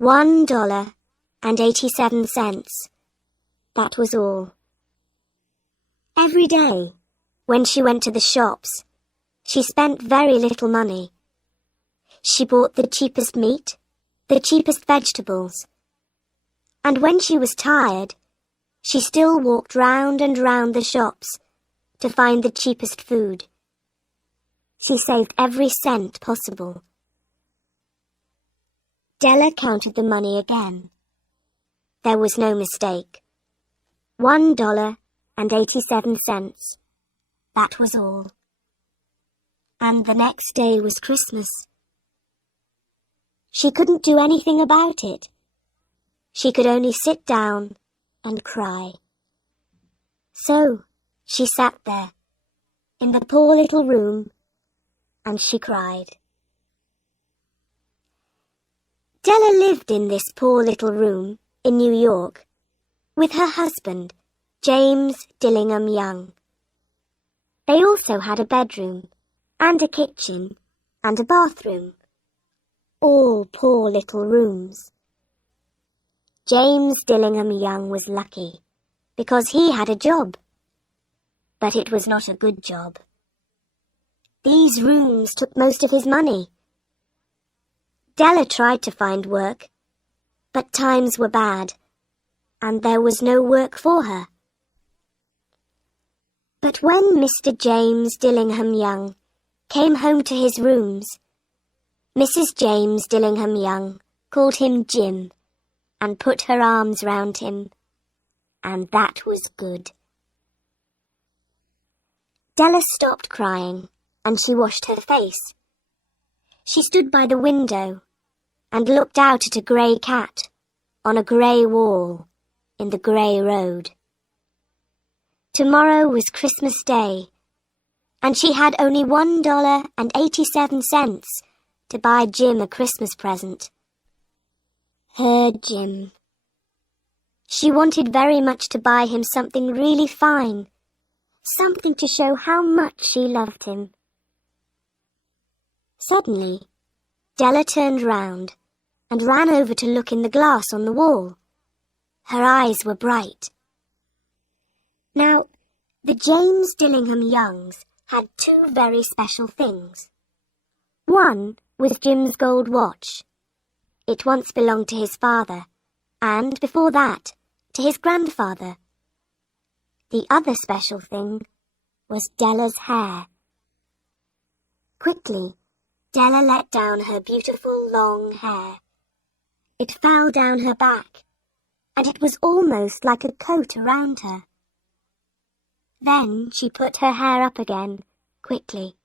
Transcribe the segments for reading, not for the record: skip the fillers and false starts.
$1.87. That was all. Every day, when she went to the shops, she spent very little money. She bought the cheapest meat, the cheapest vegetables, and when she was tired, she still walked round and round the shops to find the cheapest food. She saved every cent possible. Della counted the money again. There was no mistake. $1.87. That was all. And the next day was Christmas. She couldn't do anything about it. She could only sit down and cry. So she sat there, in the poor little room, and she cried. Della lived in this poor little room in New York with her husband, James Dillingham Young. They also had a bedroom and a kitchen and a bathroom. All poor little rooms. James Dillingham Young was lucky because he had a job. But it was not a good job. These rooms took most of his money. Della tried to find work, but times were bad, and there was no work for her. But when Mr. James Dillingham Young came home to his rooms, Mrs. James Dillingham Young called him Jim and put her arms round him, and that was good. Della stopped crying, and she washed her face. She stood by the window and looked out at a grey cat on a grey wall in the grey road. Tomorrow was Christmas Day, and she had only $1.87 to buy Jim a Christmas present. Her Jim. She wanted very much to buy him something really fine, something to show how much she loved him. Suddenly, Della turned round and ran over to look in the glass on the wall. Her eyes were bright. Now, the James Dillingham Youngs had two very special things. One was Jim's gold watch. It once belonged to his father, and before that, to his grandfather. The other special thing was Della's hair. Quickly, Della let down her beautiful long hair. It fell down her back, and it was almost like a coat around her. Then she put her hair up again, quickly.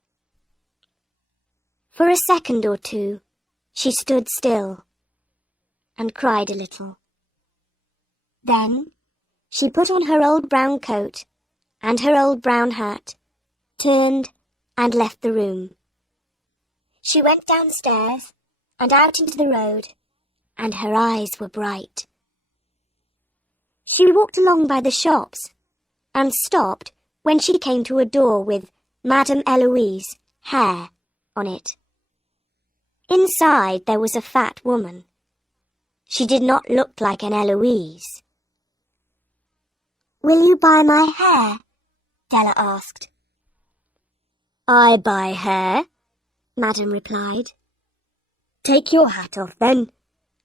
For a second or two, she stood still and cried a little. Then she put on her old brown coat and her old brown hat, turned and left the room. She went downstairs and out into the road, and her eyes were bright. She walked along by the shops and stopped when she came to a door with Madame Eloise, hair, on it. Inside there was a fat woman. She did not look like an Eloise. "Will you buy my hair?" Della asked. "I buy hair," Madame replied. "Take your hat off then,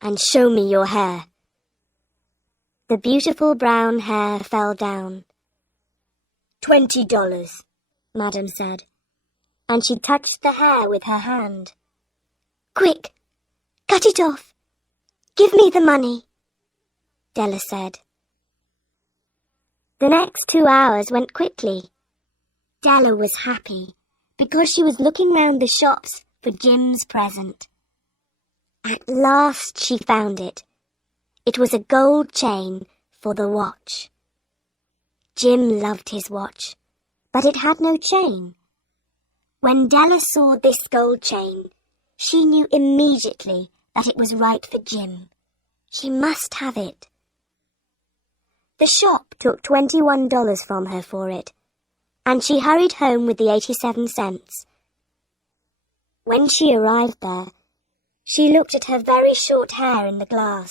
and show me your hair." The beautiful brown hair fell down. $20, Madame said, and she touched the hair with her hand. "Quick, cut it off. Give me the money," Della said. The next 2 hours went quickly. Della was happy because she was looking round the shops for Jim's present. At last she found it. It was a gold chain for the watch. Jim loved his watch, but it had no chain. When Della saw this gold chain, she knew immediately that it was right for Jim. She must have it. The shop took $21 from her for it, and she hurried home with the 87 cents. When she arrived there, She looked at her very short hair in the glass.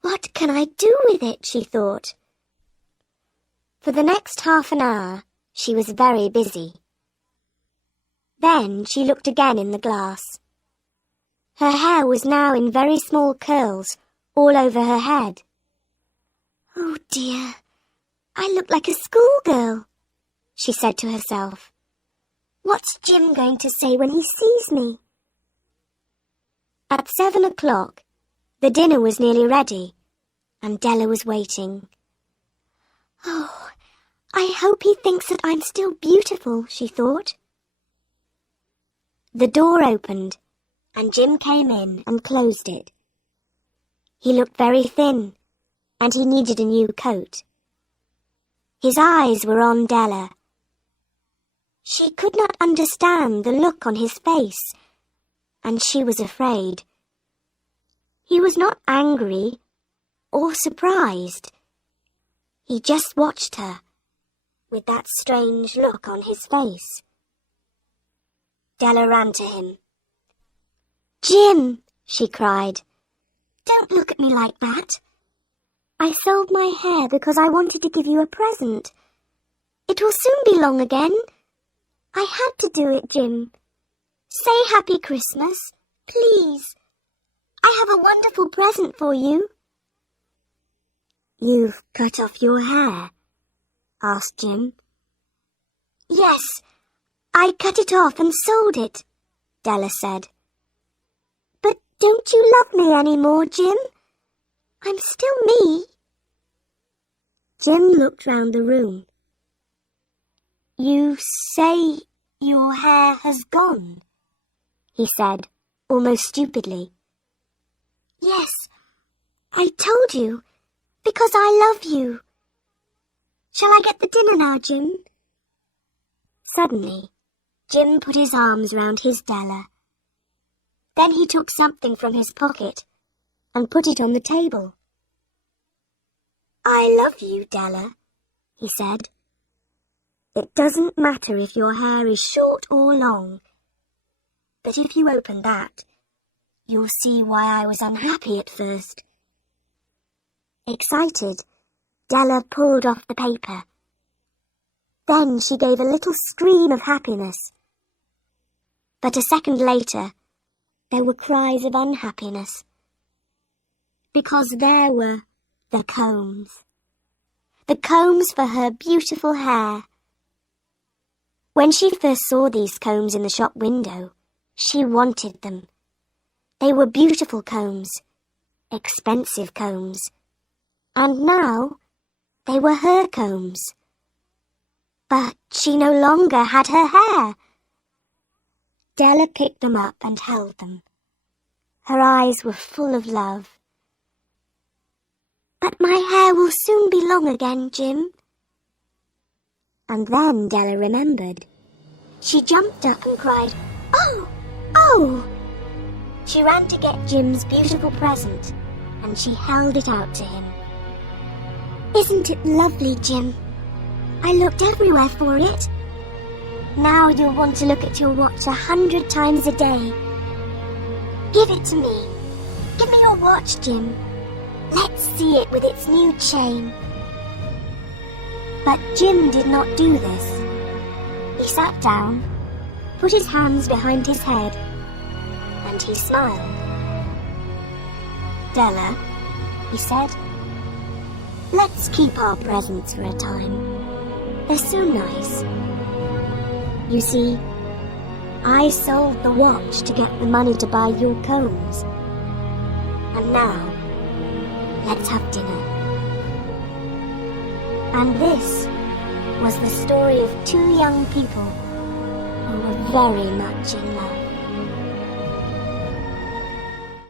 What can I do with it, she thought. For the next half an hour, she was very busy. Then she looked again in the glass. Her hair was now in very small curls all over her head. Oh dear, I look like a schoolgirl, she said to herself. What's Jim going to say when he sees me? At 7 o'clock, the dinner was nearly ready, and Della was waiting. Oh, I hope he thinks that I'm still beautiful, she thought. The door opened, and Jim came in and closed it. He looked very thin, and he needed a new coat. His eyes were on Della. She could not understand the look on his face, and she was afraid. He was not angry or surprised. He just watched her with that strange look on his face. Della ran to him. Jim, she cried, don't look at me like that. I sold my hair because I wanted to give you a present. It will soon be long again. I had to do it, Jim. Say Happy Christmas, please. I have a wonderful present for you. You've cut off your hair? Asked Jim. Yes, I cut it off and sold it, Della said. But don't you love me any more, Jim? I'm still me. Jim looked round the room. You say your hair has gone, he said, almost stupidly. Yes, I told you, because I love you. Shall I get the dinner now, Jim? Suddenly, Jim put his arms round his Della. Then he took something from his pocket and put it on the table. I love you, Della, he said. It doesn't matter if your hair is short or long, but if you open that, you'll see why I was unhappy at first. Excited, Della pulled off the paper. Then she gave a little scream of happiness. But a second later, there were cries of unhappiness. Because there were the combs for her beautiful hair. When she first saw these combs in the shop window, she wanted them. They were beautiful combs, expensive combs, and now they were her combs. But she no longer had her hair. Della picked them up and held them. Her eyes were full of love. But my hair will soon be long again, Jim. And then Della remembered. She jumped up and cried, Oh! Oh! She ran to get Jim's beautiful present, and she held it out to him. Isn't it lovely, Jim? I looked everywhere for it. Now you'll want to look at your watch 100 times a day. Give it to me. Give me your watch, Jim. Let's see it with its new chain. But Jim did not do this. He sat down, put his hands behind his head, and he smiled. Della, he said, let's keep our presents for a time. They're so nice. You see, I sold the watch to get the money to buy your combs. And now, let's have dinner. And this was the story of two young people who were very much in love.